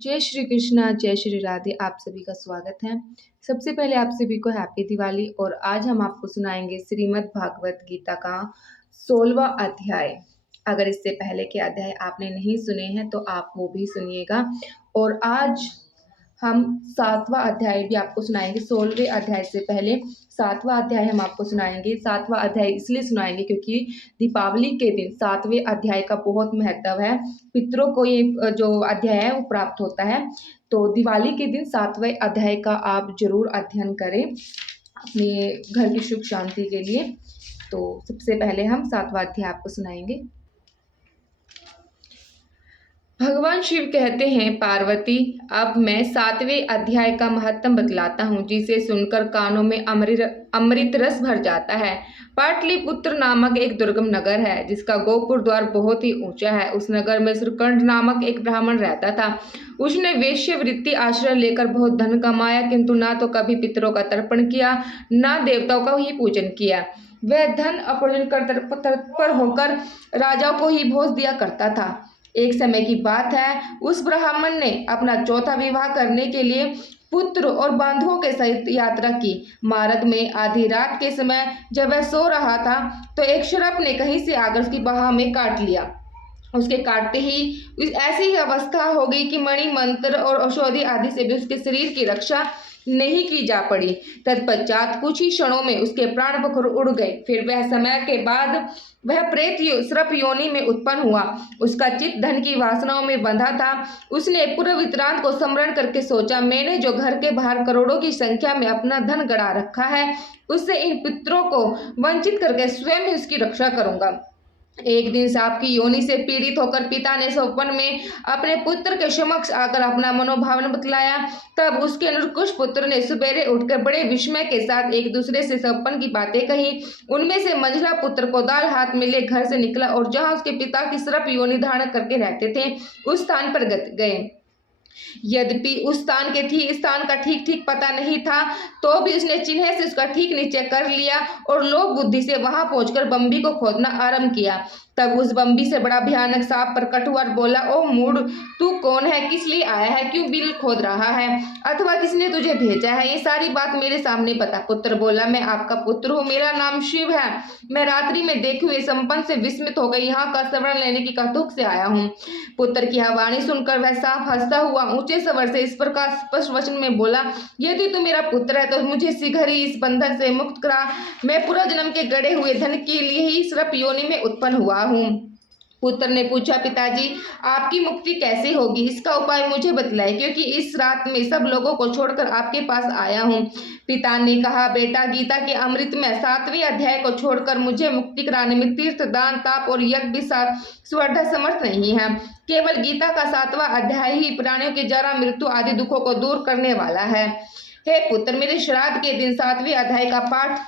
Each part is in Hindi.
जय श्री कृष्णा, जय श्री राधे। आप सभी का स्वागत है। सबसे पहले आप सभी को हैप्पी दिवाली। और आज हम आपको सुनाएंगे श्रीमद् भागवत गीता का 16वां अध्याय। अगर इससे पहले के अध्याय आपने नहीं सुने हैं तो आप वो भी सुनिएगा। और आज हम 7वां अध्याय भी आपको सुनाएंगे। 16वें अध्याय से पहले 7वां अध्याय हम आपको सुनाएंगे। 7वां अध्याय इसलिए सुनाएंगे क्योंकि दीपावली के दिन 7वें अध्याय का बहुत महत्व है। पितरों को ये जो अध्याय है वो प्राप्त होता है। तो दिवाली के दिन 7वें अध्याय का आप जरूर अध्ययन करें अपने घर की सुख शांति के लिए। तो सबसे पहले हम 7वां अध्याय आपको सुनाएंगे। भगवान शिव कहते हैं, पार्वती, अब मैं 7वें अध्याय का महत्व बतलाता हूँ, जिसे सुनकर कानों में अमृत रस भर जाता है। पाटलिपुत्र नामक एक दुर्गम नगर है, जिसका गोपुर द्वार बहुत ही ऊंचा है। उस नगर में सुरकंड नामक एक ब्राह्मण रहता था। उसने वेश्यवृत्ति आश्रय लेकर बहुत धन कमाया, किंतु ना तो कभी पितरों का तर्पण किया, ना देवताओं का ही पूजन किया। वह धन अर्जन कर तत्पर होकर राजाओं को ही भोज दिया करता था। एक समय की बात है, उस ब्राह्मण ने अपना चौथा विवाह करने के लिए पुत्र और बंधुओं के सहित यात्रा की। मार्ग में आधी रात के समय जब वह सो रहा था तो एक शराप ने कहीं से आकर उसकी बाह में काट लिया। उसके काटते ही ऐसी ही अवस्था हो गई कि मणि मंत्र और औषधि आदि से भी उसके शरीर की रक्षा नहीं की जा पड़ी। तत्पश्चात कुछ ही क्षणों में उसके प्राण पखर उड़ गए। फिर वह समय के बाद वह प्रेत श्रप योनि में उत्पन्न हुआ। उसका चित्त धन की वासनाओं में बंधा था। उसने पूर्व वृत्तांत को स्मरण करके सोचा, मैंने जो घर के बाहर करोड़ों की संख्या में अपना धन गड़ा रखा है, उससे इन पितरों को वंचित करके स्वयं ही उसकी रक्षा करूंगा। एक दिन सांप की योनि से पीड़ित होकर पिता ने स्वप्न में अपने पुत्र के समक्ष आकर अपना मनोभावन बतलाया। तब उसके अनुकुश पुत्र ने सुबेरे उठकर बड़े विस्मय के साथ एक दूसरे से स्वप्न की बातें कही। उनमें से मंझला पुत्र कोदाल हाथ में ले घर से निकला और जहां उसके पिता की सर्प योनि धारण करके रहते थे, उस स्थान पर गए। यद्यपि उस स्थान का ठीक ठीक पता नहीं था, तो भी उसने चिन्ह से उसका ठीक नीचे कर लिया और लोक बुद्धि से वहां पहुंचकर बम्बी को खोदना आरंभ किया। तब उस बम्बी से बड़ा भयानक सांप प्रकट हुआ और बोला, ओ मूढ़, तू कौन है, किस लिए आया है, क्यों बिल खोद रहा है, अथवा किसने तुझे भेजा है, ये सारी बात मेरे सामने बता। पुत्र बोला, मैं आपका पुत्र हूँ, मेरा नाम शिव है। मैं रात्रि में देखे हुए संपन्न से विस्मित हो गई यहाँ का श्रवण लेने की कौतुक से आया हूँ। पुत्र की वाणी सुनकर वह सांप हंसता हुआ ऊंचे स्वर से इस प्रकार स्पष्ट वचन में बोला, यदि तू मेरा पुत्र है तो मुझे शीघ्र ही इस बंधन से मुक्त करा। मैं पूर्व जन्म के गड़े हुए धन के लिए ही सर्प योनि में उत्पन्न हुआ हूँ। पुत्र ने पूछा, पिताजी, आपकी मुक्ति कैसे होगी, इसका उपाय मुझे बतलाए, क्योंकि इस रात में सब लोगों को छोड़कर आपके पास आया हूँ। पिता ने कहा, बेटा, गीता के अमृत में 7वें अध्याय को छोड़कर मुझे मुक्ति कराने में तीर्थ, दान, ताप और यज्ञ भी स्वर्थः समर्थ नहीं है। केवल गीता का 7वां अध्याय ही प्राणियों की जरा, मृत्यु आदि दुखों को दूर करने वाला है। हे पुत्र, मेरे श्राद्ध के दिन 7वें अध्याय का पाठ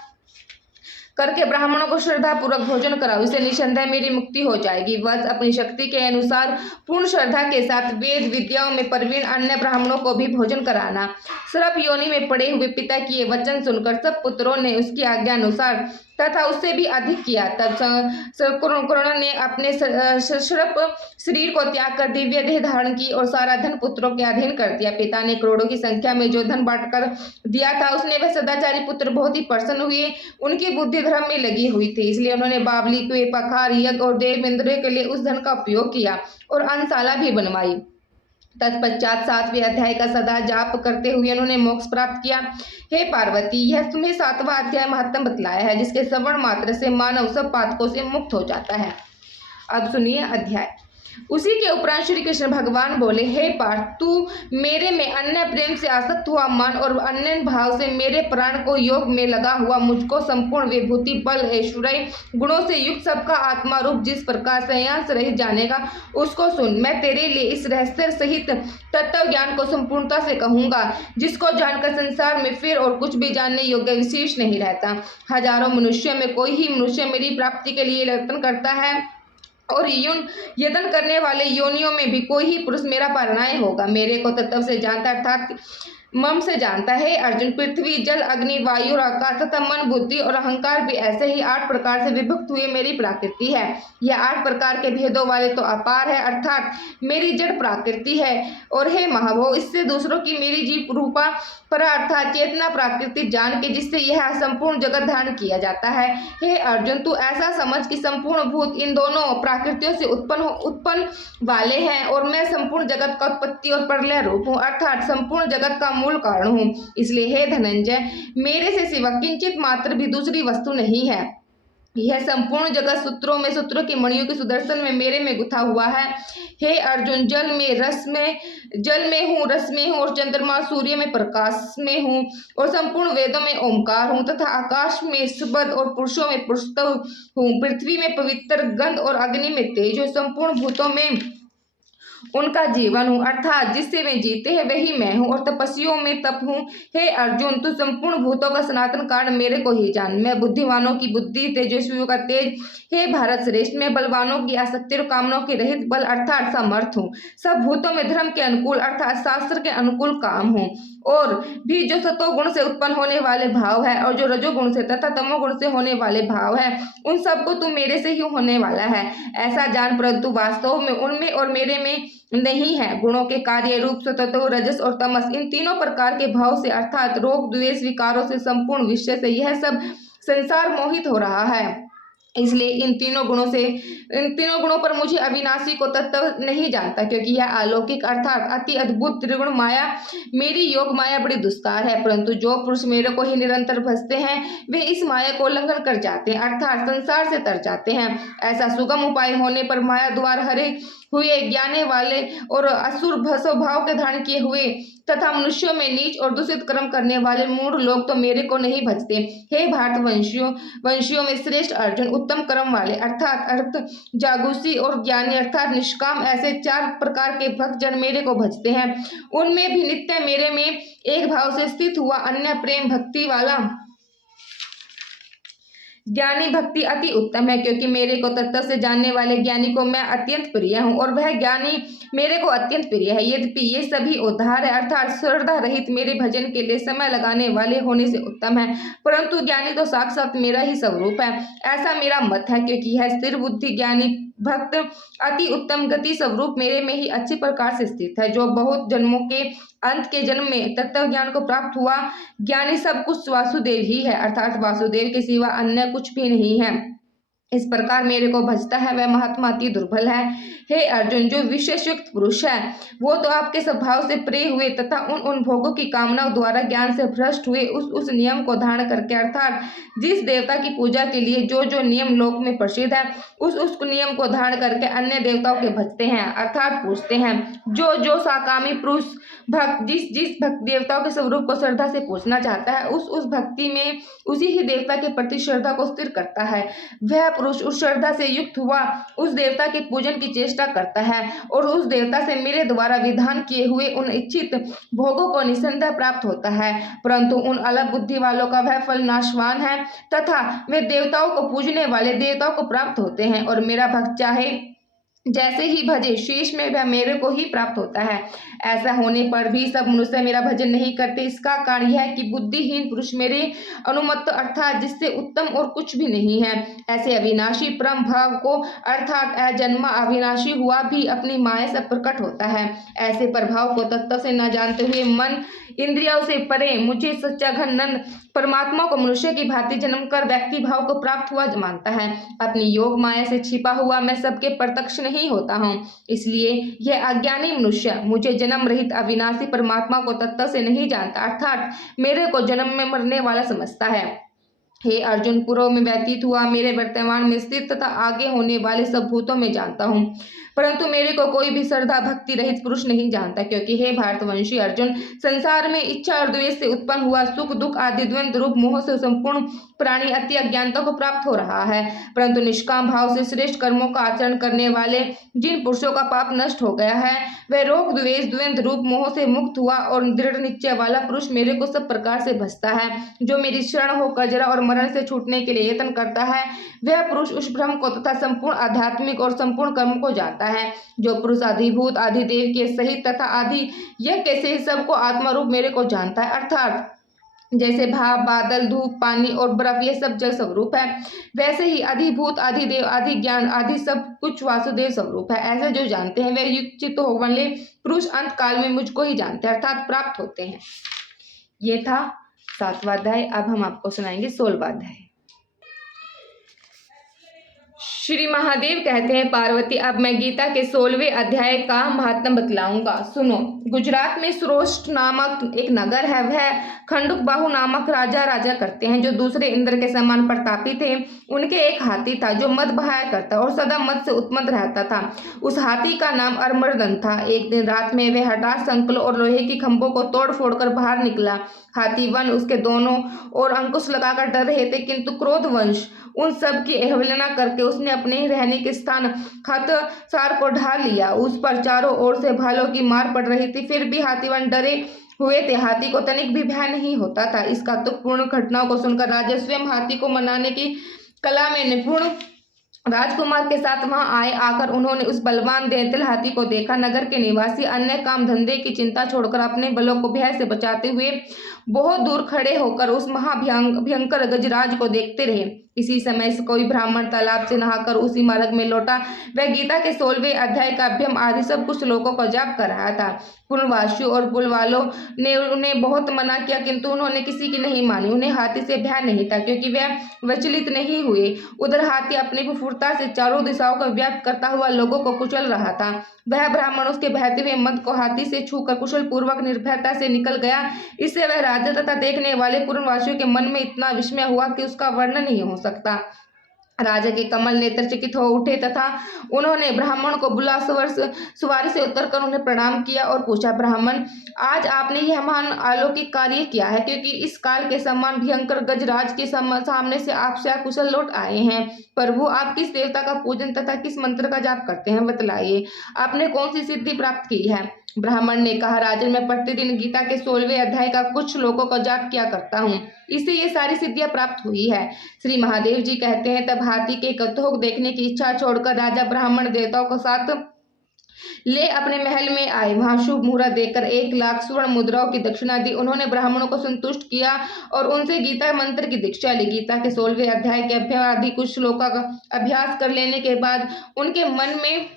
करके ब्राह्मणों को श्रद्धा पूर्वक भोजन कराओ, इससे निसंदेह मेरी मुक्ति हो जाएगी। बस अपनी शक्ति के अनुसार पूर्ण श्रद्धा के साथ वेद विद्याओं में प्रवीण अन्य ब्राह्मणों को भी भोजन कराना। सर्प योनि में पड़े हुए पिता की ये वचन सुनकर सब पुत्रों ने उसकी आज्ञा अनुसार तथा उससे भी अधिक किया। तब कर्ण ने अपने सशरप शरीर को त्याग कर दिव्य देह धारण की और सारा धन पुत्रों के अधीन कर दिया। पिता ने करोड़ों की संख्या में जो धन बांट कर दिया था, उसने वह सदाचारी पुत्र बहुत ही प्रसन्न हुए। उनकी बुद्धि धर्म में लगी हुई थी, इसलिए उन्होंने बावली, कुएं, पखार, यज्ञ और देव इंद्रियों के लिए उस धन का उपयोग किया और अन्नशाला भी बनवाई। तत्पश्चात 7वें अध्याय का सदा जाप करते हुए उन्होंने मोक्ष प्राप्त किया। हे पार्वती, यह तुम्हें 7वां अध्याय महत्तम बतलाया है, जिसके श्रवण मात्र से मानव सब पातकों से मुक्त हो जाता है। अब सुनिए अध्याय। उसी के उपरांत श्री कृष्ण भगवान बोले, हे पार्थ, तू मेरे में अन्य प्रेम से आसक्त हुआ मन और अन्य भाव से मेरे प्राण को योग में लगा हुआ मुझको संपूर्ण विभूति, बल, ऐश्वर्य, गुणों से युक्त सबका आत्मा रूप जिस प्रकार से यहाँ से रहित जानेगा, उसको सुन। मैं तेरे लिए इस रहस्य सहित तत्व ज्ञान को संपूर्णता से कहूंगा, जिसको जानकर संसार में फिर और कुछ भी जानने योग्य विशेष नहीं रहता। हजारों मनुष्यों में कोई ही मनुष्य मेरी प्राप्ति के लिए यत्न करता है और यत्न करने वाले योनियों में भी कोई ही पुरुष मेरा परिणय होगा। मेरे को तत्व से जानता, अर्थात मम से जानता है। अर्जुन, पृथ्वी, जल, अग्नि, वायु और आकाश तथा मन, बुद्धि और अहंकार भी ऐसे ही 8 प्रकार से विभक्त हुए मेरी प्रकृति है। यह 8 प्रकार के भेदों वाले तो अपार है, अर्थात मेरी जड़ प्रकृति है। और हे महाभव, इससे दूसरों की मेरी जीव रूपा पर अर्थात चेतना प्रकृति जान के जिससे यह संपूर्ण जगत धारण किया जाता है। हे अर्जुन, तू ऐसा समझ कि संपूर्ण भूत इन दोनों प्रकृतियों से उत्पन्न वाले हैं और मैं संपूर्ण जगत का उत्पत्ति और प्रलय रूप हूँ, अर्थात संपूर्ण जगत का मूल कारण हूँ। इसलिए हे धनंजय, मेरे से सिवा किंचित मात्र भी दूसरी वस्तु नहीं है। यह संपूर्ण जगत सूत्रों में, सूत्रों की मणियों के सुदर्शन में, मेरे में गुथा हुआ है। हे अर्जुन, जल में हूँ, रस में हूँ और चंद्रमा सूर्य में प्रकाश में हूँ और संपूर्ण वेदों में ओंकार हूँ तथा आकाश में शब्द और पुरुषों में पुरुषत्व हूँ। पृथ्वी में पवित्र गंध और अग्नि में तेज हूँ। संपूर्ण भूतों में उनका जीवन हूँ, अर्थात जिससे वे जीते हैं वही मैं हूँ और तपस्वियों में तप हूँ। हे अर्जुन, तू संपूर्ण भूतों का सनातन कारण मेरे को ही जान। मैं बुद्धिमानों की बुद्धि, तेजस्वियों का तेज, हे भारत श्रेष्ठ, मैं बलवानों की आसक्ति और कामनाओं के रहित बल अर्थात समर्थ हूँ। सब भूतों में धर्म के अनुकूल अर्थात शास्त्र के अनुकूल काम हूँ। और भी जो सतोगुण से उत्पन्न होने वाले भाव है और जो रजोगुण से तथा तमोगुण से होने वाले भाव है, उन सबको तू मेरे से ही होने वाला है ऐसा जान, परंतु वास्तव में उनमें और मेरे में नहीं है। गुणों के कार्य रूप, सततो, रजस और तमस, इन तीनों प्रकार के भाव से अर्थात रोग, द्वेष, विकारों से संपूर्ण विषय से यह सब संसार मोहित हो रहा है। इसलिए इन तीनों गुणों पर मुझे अविनाशी को तत्व नहीं जानता, क्योंकि यह अलौकिक अर्थात अति अद्भुत त्रिगुण माया मेरी योग माया बड़ी दुष्कार है। परंतु जो पुरुष मेरे को ही निरंतर भजते हैं वे इस माया को उल्लंघन कर जाते हैं, अर्थात संसार से तर जाते हैं। ऐसा सुगम उपाय होने पर माया द्वार हरे हुए, ज्ञाने वाले और असुर स्वभाव के धारण किए हुए तथा मनुष्यों में नीच और दूषित कर्म करने वाले मूढ़ लोग तो मेरे को नहीं भजते। हे भारत वंशियों में श्रेष्ठ अर्जुन, उत्तम कर्म वाले अर्थात अर्थ जागूसी और ज्ञानी अर्थात निष्काम, ऐसे 4 प्रकार के भक्त जन मेरे को भजते हैं। उनमें भी नित्य मेरे में एक भाव से स्थित हुआ अन्य प्रेम भक्ति वाला ज्ञानी भक्ति अति उत्तम है, क्योंकि मेरे को तत्व से जानने वाले ज्ञानी को मैं अत्यंत प्रिय हूँ और वह ज्ञानी मेरे को अत्यंत प्रिय है। यद्यपि ये सभी उद्धार है अर्थात श्रद्धा रहित मेरे भजन के लिए समय लगाने वाले होने से उत्तम है, परंतु ज्ञानी तो साक्षात मेरा ही स्वरूप है, ऐसा मेरा मत है। क्योंकि यह स्थिर बुद्धि ज्ञानी भक्त अति उत्तम गति स्वरूप मेरे में ही अच्छी प्रकार से स्थित है, जो बहुत जन्मों के अंत के जन्म में तत्व ज्ञान को प्राप्त हुआ ज्ञानी सब कुछ वासुदेव ही है, अर्थात वासुदेव के सिवा अन्य कुछ भी नहीं है। इस प्रकार मेरे को भजता है वह महात्मा अति दुर्बल है। हे अर्जुन, जो विशेषयुक्त पुरुष है वो तो आपके स्वभाव से प्रिय हुए तथा उन भोगों की कामनाओं द्वारा ज्ञान से भ्रष्ट हुए उस नियम को धारण करके अर्थात जिस देवता की पूजा के लिए जो नियम लोक में प्रसिद्ध है उस नियम को धारण करके अन्य देवताओं के भजते हैं अर्थात पूजते हैं। जो साकामी पुरुष भक्त जिस भक्त देवताओं के स्वरूप को श्रद्धा से पूजना चाहता है उस भक्ति में उसी ही देवता के प्रति श्रद्धा को स्थिर करता है। वह पुरुष उस श्रद्धा से युक्त हुआ उस देवता के पूजन की चेष्टा करता है और उस देवता से मेरे द्वारा विधान किए हुए उन इच्छित भोगों को निसंदेह प्राप्त होता है। परंतु उन अलग बुद्धि वालों का वह फल नाशवान है तथा वे देवताओं को पूजने वाले देवताओं को प्राप्त होते हैं और मेरा भक्त चाहे जैसे ही भजे शेष में वह मेरे को ही प्राप्त होता है। ऐसा होने पर भी सब मनुष्य मेरा भजन नहीं करते। इसका कारण यह है कि बुद्धिहीन पुरुष मेरे अनुमत अर्थात जिससे उत्तम और कुछ भी नहीं है ऐसे अविनाशी परम भाव को अर्थात अजन्मा अविनाशी हुआ भी अपनी माया से प्रकट होता है। ऐसे प्रभाव को तत्व से न जानते हुए मन इंद्रियों से परे मुझे सच्चा घनंद परमात्मा को मनुष्य की भांति जन्म कर व्यक्ति भाव को प्राप्त हुआ मानता है। अपनी योग माया से छिपा हुआ मैं सबके प्रत्यक्ष नहीं होता हूँ। इसलिए यह अज्ञानी मनुष्य मुझे जन्म रहित अविनाशी परमात्मा को तत्व से नहीं जानता अर्थात मेरे को जन्म में मरने वाला समझता है। हे अर्जुन, पूर्व में व्यतीत हुआ मेरे वर्तमान में स्थित तथा आगे होने वाले सब भूतों में जानता हूँ, परंतु मेरे को कोई भी श्रद्धा भक्ति रहित पुरुष नहीं जानता। क्योंकि हे भारतवंशी अर्जुन, संसार में इच्छा और द्वेष से उत्पन्न हुआ सुख दुख आदि द्वंद्व रूप मोह से संपूर्ण प्राणी अति अज्ञानता को प्राप्त हो रहा है, परंतु निष्काम भाव से श्रेष्ठ कर्मों का आचरण करने वाले जिन पुरुषों का पाप नष्ट हो गया है वह रोग द्वेष द्वंद्व रूप मोह से मुक्त हुआ और दृढ़ निश्चय वाला पुरुष मेरे को सब प्रकार से भजता है। जो मेरी शरण होकर जरा और मरण से छूटने के लिए यत्न करता है वह पुरुष उस ब्रह्म को तथा संपूर्ण आध्यात्मिक और संपूर्ण कर्म को जानता जाता है। जो पुरुष अधिभूत अधिदेव के सहित तथा आदि यह कैसे सबको आत्मा रूप मेरे को जानता है, अर्थात जैसे भाप, बादल, धूप, पानी और बर्फ ये सब जल स्वरूप है, वैसे ही अधिभूत अधिदेव आदि ज्ञान आदि सब कुछ वासुदेव स्वरूप है। ऐसे जो जानते हैं वे युक्त चित्त हो वाले पुरुष अंत काल में मुझको ही जानते हैं, अर्थात प्राप्त होते हैं। ये था 7वां अध्याय। अब हम आपको सुनाएंगे 16वां अध्याय। श्री महादेव कहते हैं, पार्वती अब मैं गीता के 16वें अध्याय का महात्म बतलाऊंगा, सुनो। गुजरात में सुरोष्ट नामक एक नगर है, वह खंडुक बाहु नामक राजा करते हैं, जो दूसरे इंद्र के समान प्रतापी थे। उनके एक हाथी था जो मद बहाया करता और सदा मद से उत्मत्त रहता था। उस हाथी का नाम अमरदन था। एक दिन रात में वह हठात संकलों और लोहे की खंभों को तोड़ फोड़ कर बाहर निकला। हाथी वन उसके दोनों ओर अंकुश लगाकर डर रहे थे, किंतु क्रोधवश उन सब की अवहेलना करके उसने अपने रहने के स्थान खतसार को ढा लिया। उस पर चारों ओर से भालों की मार पड़ रही थी, फिर भी हाथीवन डरे हुए थे। हाथी को तनिक भी भय नहीं होता था। इस कौतुकपूर्ण घटनाओं को सुनकर राजा स्वयं हाथी को मनाने की कला में निपुण राजकुमार के साथ वहां आए। आकर उन्होंने उस बलवान दंतिल हाथी को देखा। नगर के निवासी अन्य काम धंधे की चिंता छोड़कर अपने बलों को भय से बचाते हुए बहुत दूर खड़े होकर उस महाभयंकर गजराज को देखते रहे। इसी समय से कोई ब्राह्मण तालाब से नहाकर उसी मार्ग में लौटा। वह गीता के 16वें अध्याय का अभ्यम आदि सब कुछ श्लोकों का जाप कर रहा था। पूर्णवासियों और पुल वालों ने उन्हें बहुत मना किया, किंतु उन्होंने किसी की नहीं मानी। उन्हें हाथी से भय नहीं था, क्योंकि वह विचलित नहीं हुए। उधर हाथी अपनी फुर्ता से चारों दिशाओं को व्याप्त करता हुआ लोगों को कुचल रहा था। वह ब्राह्मण उसके बहते हुए मद को हाथी से छूकर कुशल पूर्वक निर्भयता से निकल गया। इससे वह राजा तथा देखने वाले पूर्णवासियों के मन में इतना विस्मय हुआ कि उसका वर्णन नहीं हो सकता। राजा के कमल नेत्र चकित हो उठे तथा उन्होंने ब्राह्मण को बुला सवारी से उतरकर उन्हें प्रणाम किया और पूछा, ब्राह्मण, आज आपने यह महान अलौकिक कार्य किया है, क्योंकि इस काल के समान भयंकर गजराज के सामने से आप कुशल लौट आए हैं। प्रभु, आप किस देवता का पूजन तथा किस मंत्र का जाप करते हैं, बतलाइए। आपने कौन सी सिद्धि प्राप्त की है? ब्राह्मण ने कहा, राजन, मैं प्रतिदिन गीता के 16वें अध्याय का कुछ श्लोकों का जाप किया करता हूँ, इससे ये सारी सिद्धियां प्राप्त हुई है। श्री महादेव जी कहते हैं, तब हाथी के कौतुक देखने की इच्छा छोड़कर राजा ब्राह्मण देवताओं को साथ ले अपने महल में आए। वहां शुभ मुहूर्त देखकर 1,00,000 स्वर्ण मुद्राओं की दक्षिणा दी। उन्होंने ब्राह्मणों को संतुष्ट किया और उनसे गीता मंत्र की दीक्षा ली। गीता के 16वें अध्याय के अभ्यास आदि कुछ श्लोकों का अभ्यास कर लेने के बाद उनके मन में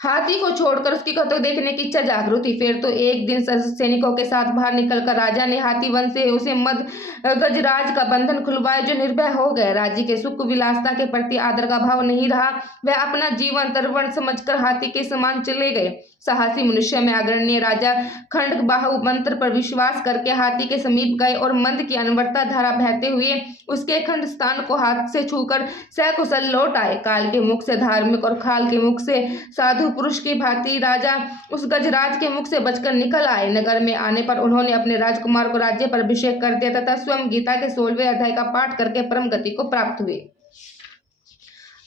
हाथी को छोड़कर उसकी कौतुक देखने की इच्छा जागृत हुई। फिर तो एक दिन सैनिकों के साथ बाहर निकलकर राजा ने हाथी वन से उसे मद गजराज का बंधन खुलवाया, जो निर्भय हो गए। राज्य के सुख विलासता के प्रति आदर का भाव नहीं रहा। वह अपना जीवन तर्पण समझकर हाथी के समान चले गए। साहसी मनुष्य में अग्रणी राजा खंडक बाहु मंत्र पर विश्वास करके हाथी के समीप गए और मंद की अनवरता धारा बहते हुए उसके खंड स्थान को हाथ से छूकर सकुशल लौट आए। काल के मुख से धार्मिक और खाल के मुख से साधु पुरुष की भांति राजा उस गजराज के मुख से बचकर निकल आए। नगर में आने पर उन्होंने अपने राजकुमार को राज्य पर अभिषेक कर दिया तथा स्वयं गीता के 16वें अध्याय का पाठ करके परम गति को प्राप्त हुए।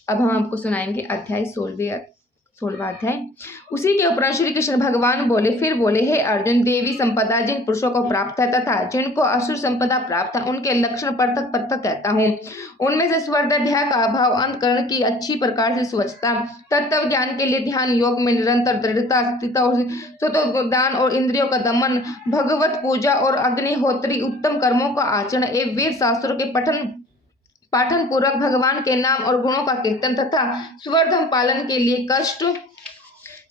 अब हम आपको सुनाएंगे अध्याय 16वां अध्याय। उसी के उपरांत श्री कृष्ण भगवान बोले, फिर बोले, हे अर्जुन, देवी संपदा जिन पुरुषों को प्राप्त है तथा जिनको असुर संपदा प्राप्त है, उनके लक्षण पृथक पृथक कहता हूँ। उनमें से स्वर्ग भय का अभाव, अंतकरण की अच्छी प्रकार से स्वच्छता, तत्व ज्ञान के लिए ध्यान योग में निरंतर दृढ़ता, स्थिरता और स्वतोदान और इंद्रियों का दमन, भगवत पूजा और अग्निहोत्री, उत्तम कर्मों का आचरण एवं वेद शास्त्रों के पाठन पूर्वक भगवान के नाम और गुणों का कीर्तन तथा स्वधर्म पालन के लिए कष्ट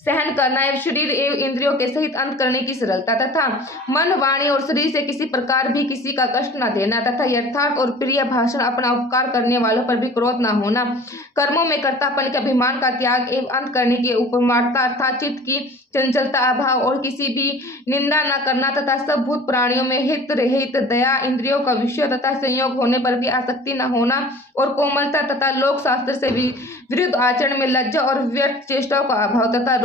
सहन करना एवं शरीर एवं इंद्रियों के सहित अंत करने की सरलता तथा मन, वाणी और शरीर से किसी प्रकार भी किसी का कष्ट न देना तथा यथार्थ और प्रिय भाषण, अपना उपकार करने वालों पर भी क्रोध न होना, कर्मों में कर्तापन के अभिमान का त्याग एवं अंत करने की उपमार्ता अर्थात चित्त की चंचलता, अभाव और किसी भी निंदा न करना तथा सब भूत प्राणियों में हित रहित दया, इंद्रियों का विषय तथा संयोग होने पर भी आसक्ति न होना और कोमलता तथा लोक शास्त्र से विरुद्ध आचरण में लज्जा और व्यर्थ चेष्टाओं का अभाव तथा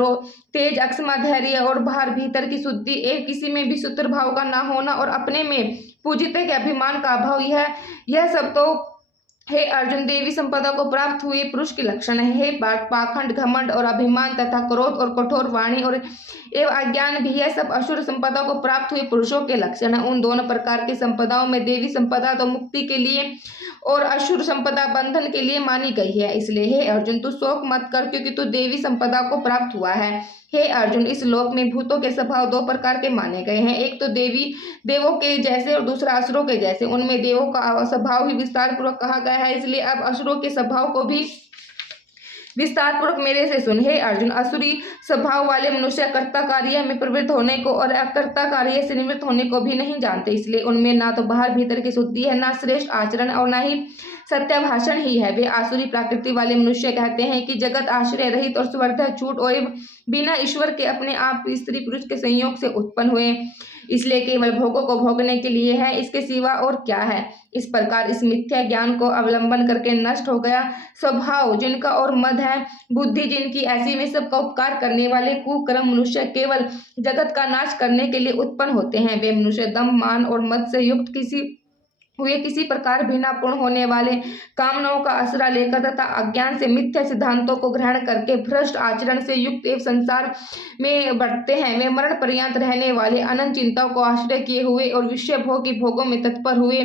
तेज, अक्षमा, धैर्य और बाहर भीतर की शुद्धि एवं किसी में भी सूत्र भाव का न होना और अपने में पूजिते के अभिमान का अभाव, यह सब तो हे अर्जुन, देवी संपदा को प्राप्त हुए पुरुष के लक्षण है। हे पार्थ, पाखंड, घमंड और अभिमान तथा क्रोध और कठोर वाणी और एवं अज्ञान भी यह सब असुर संपदा को प्राप्त हुए पुरुषों के लक्षण है। उन दोनों प्रकार की संपदाओं में देवी संपदा तो मुक्ति के लिए और असुर संपदा बंधन के लिए मानी गई है। इसलिए हे अर्जुन, तू शोक मत कर, क्योंकि तू देवी संपदा को प्राप्त हुआ है। हे अर्जुन, इस लोक में भूतों के स्वभाव दो प्रकार के माने गए हैं। एक तो देवों के जैसे और दूसरा असुरों के जैसे। उनमें देवों का स्वभाव ही विस्तार पूर्वक कहा गया है, इसलिए अब असुरों के स्वभाव को भी विस्तार पूर्वक मेरे से सुन। हे अर्जुन, असुरी स्वभाव वाले मनुष्य कर्ता कार्य में प्रवृत्त होने को और अकर्ता कार्य से निवृत्त होने को भी नहीं जानते। इसलिए उनमें ना तो बाहर भीतर की शुद्धि है, ना श्रेष्ठ आचरण और ना ही सत्य भाषण ही है। वे आसुरी प्रकृति वाले मनुष्य कहते हैं कि जगत आश्रय रहित और स्वर्धः झूठ और बिना ईश्वर के अपने आप स्त्री पुरुष के संयोग से उत्पन्न हुए, इसलिए केवल भोगों को भोगने के लिए है, इसके सिवा और क्या है। इस प्रकार इस मिथ्या ज्ञान को अवलंबन करके नष्ट हो गया स्वभाव जिनका और मद है, बुद्धि जिनकी, ऐसी में सबका उपकार करने वाले कुकर्म मनुष्य केवल जगत का नाश करने के लिए उत्पन्न होते हैं। वे मनुष्य दम, मान और मद से युक्त किसी प्रकार बिना पूर्ण होने वाले कामनाओं का आसरा लेकर तथा अज्ञान से मिथ्या सिद्धांतों को ग्रहण करके भ्रष्ट आचरण से युक्त एवं संसार में बढ़ते हैं। वे मरण पर्यंत रहने वाले अनंत चिंताओं को आश्रय किए हुए और विषय भोगों में तत्पर हुए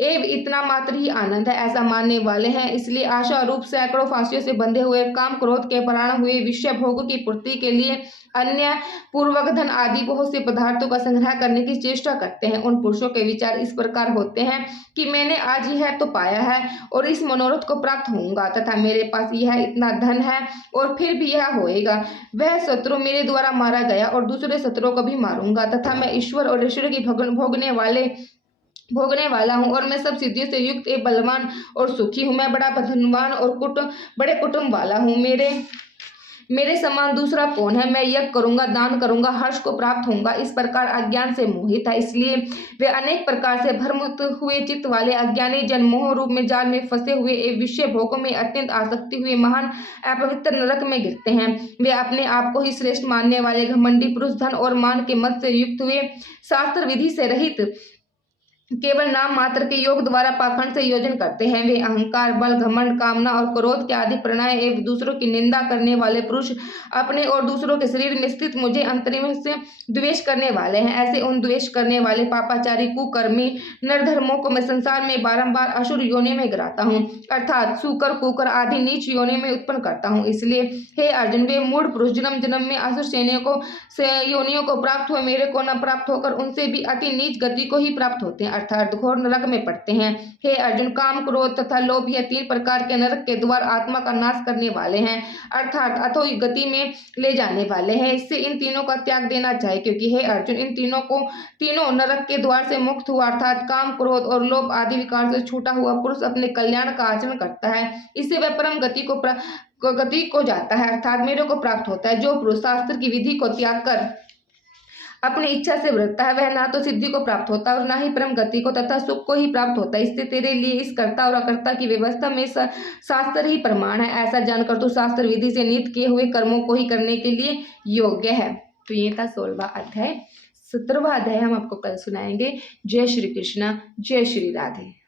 एवं इतना मात्र ही आनंद है, ऐसा मानने वाले हैं। इसलिए आशा रूप सैकड़ों फांसियों से बंधे हुए काम क्रोध के प्राण हुए विषय भोगों की पूर्ति के लिए अन्य पूर्वक धन आदि बहुत से पदार्थों का संग्रह करने की चेष्टा करते हैं। उन पुरुषों के विचार इस प्रकार होते हैं कि मैंने आज यह तो पाया है और इस मनोरथ को प्राप्त होऊंगा, तथा मेरे पास यह इतना धन है और फिर भी यह होएगा। वह शत्रु मेरे द्वारा मारा गया और दूसरे शत्रुओं को भी मारूंगा, तथा मैं ईश्वर और ईश्वर की भोगने वाला हूँ और मैं सब सिद्धियों से युक्त एक बलवान और सुखी हूँ। मैं बड़ा धनवान और बड़े कुटुंब वाला हूँ। मेरे समान दूसरा कौन है। मैं यज्ञ करूंगा, दान करूंगा, हर्ष को प्राप्त होऊंगा। इस प्रकार अज्ञान से मोहित है, इसलिए वे अनेक प्रकार से भ्रमित हुए चित्त वाले अज्ञानी जन मोह रूप में जाल में फंसे हुए विषय भोगों में अत्यंत आसक्ति हुए महान अपवित्र नरक में गिरते हैं। वे अपने आप को ही श्रेष्ठ मानने वाले घमंडी पुरुष धन और मान के मत से युक्त हुए शास्त्र विधि से रहित केवल नाम मात्र के योग द्वारा पाखंड से योजन करते हैं। वे अहंकार, बल, घमंड, कामना और क्रोध के आदि प्रणय एवं दूसरों की निंदा करने वाले पुरुष अपने और दूसरों के शरीर में स्थित मुझे अंतरिम से द्वेष करने वाले हैं। ऐसे उन द्वेष करने वाले पापाचारी कुकर्मी नरधर्मों को मैं संसार में बारंबार असुर योनि में गिराता हूँ, अर्थात सूकर, कुकर आदि नीच योनि में उत्पन्न करता हूँ। इसलिए हे अर्जुन, वे मूढ़ पुरुष जन्म जन्म में असुर योनियों को प्राप्त हुए मेरे को न प्राप्त होकर उनसे भी अति नीच गति को ही प्राप्त होते हैं, अर्थात घोर नरक में पड़ते हैं। हे अर्जुन, काम, क्रोध तथा लोभ यह 3 प्रकार के नरक के द्वार आत्मा का नाश करने वाले हैं, अर्थात अथो गति में ले जाने वाले हैं। इससे इन तीनों का त्याग देना चाहिए, क्योंकि हे अर्जुन, इन तीनों नरक के द्वार से मुक्त हुआ, अर्थात काम, क्रोध और लोभ आदि विकार से छूटा हुआ पुरुष अपने कल्याण का आचरण करता है। इससे वह परम गति को जाता है, अर्थात मेरे को प्राप्त होता है। जो पुरुष शास्त्र की विधि को त्याग कर अपनी इच्छा से वृत्ता है, वह ना तो सिद्धि को प्राप्त होता और ना ही परम गति को तथा सुख को ही प्राप्त होता है। इससे तेरे लिए इस कर्ता और अकर्ता की व्यवस्था में शास्त्र ही प्रमाण है। ऐसा जानकर तू शास्त्र विधि से नित्य किए हुए कर्मों को ही करने के लिए योग्य है। तो ये था 16वां अध्याय। 17वां अध्याय हम आपको कल सुनाएंगे। जय श्री कृष्णा, जय श्री राधे।